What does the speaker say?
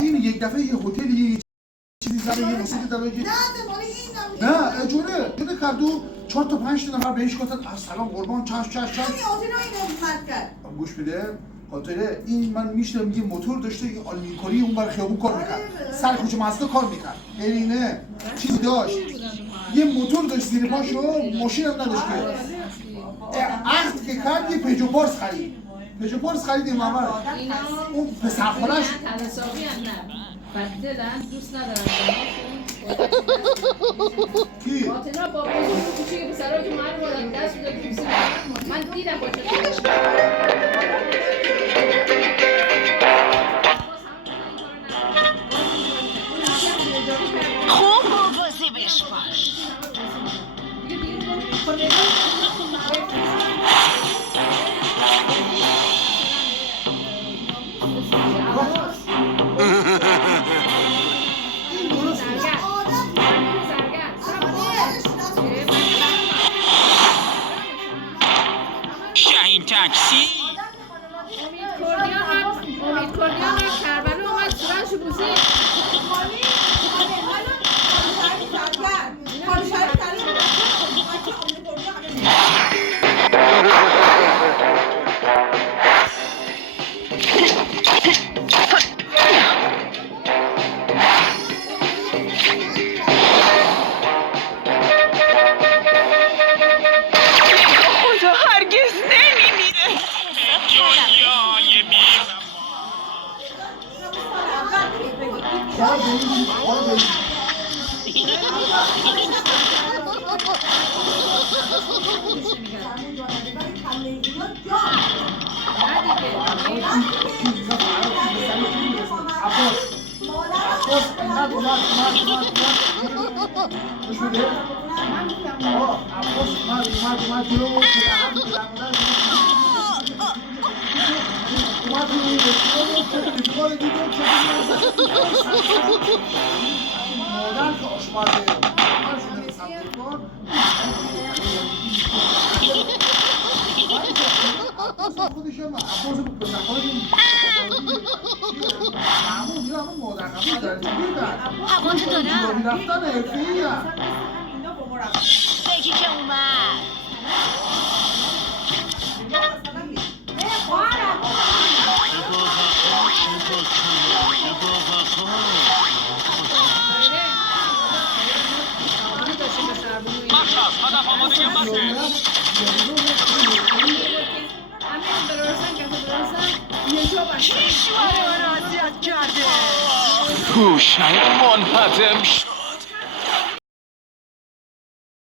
این یک دفعه یه هتل چیزی زده یه موسیقی زده نه جوره کردو 4 تا 5 تا نفر بهش گفتن سلام قربان چش گوش بده خاطره این من میشنم یه موتور داشته یه آلینکوری اون بر خیابون کار میکرد سر کوچه مستا کار میکرد نه چیزی داشت یه موتور داشت زیر پاشو ماشین هم نداشت که عقد که کرد یه پیجو پارس خرید این مامر اون پسرخونهش تلاساقی هم نه بددلن دوست ندارن کی؟ باطنا با بزرگ کوچیک پسرها که من بودن دست بوده دوست من دیدم با چه خوب بازی بشپاش شاهین تاکسی امید کردیان هم کربلو اومد سرانشو بوسید خدا هرگز نمیمیره دنیای هوا تو دارم بگی که اومد مخشاز هدف آماده باشه گوشم منهدم شد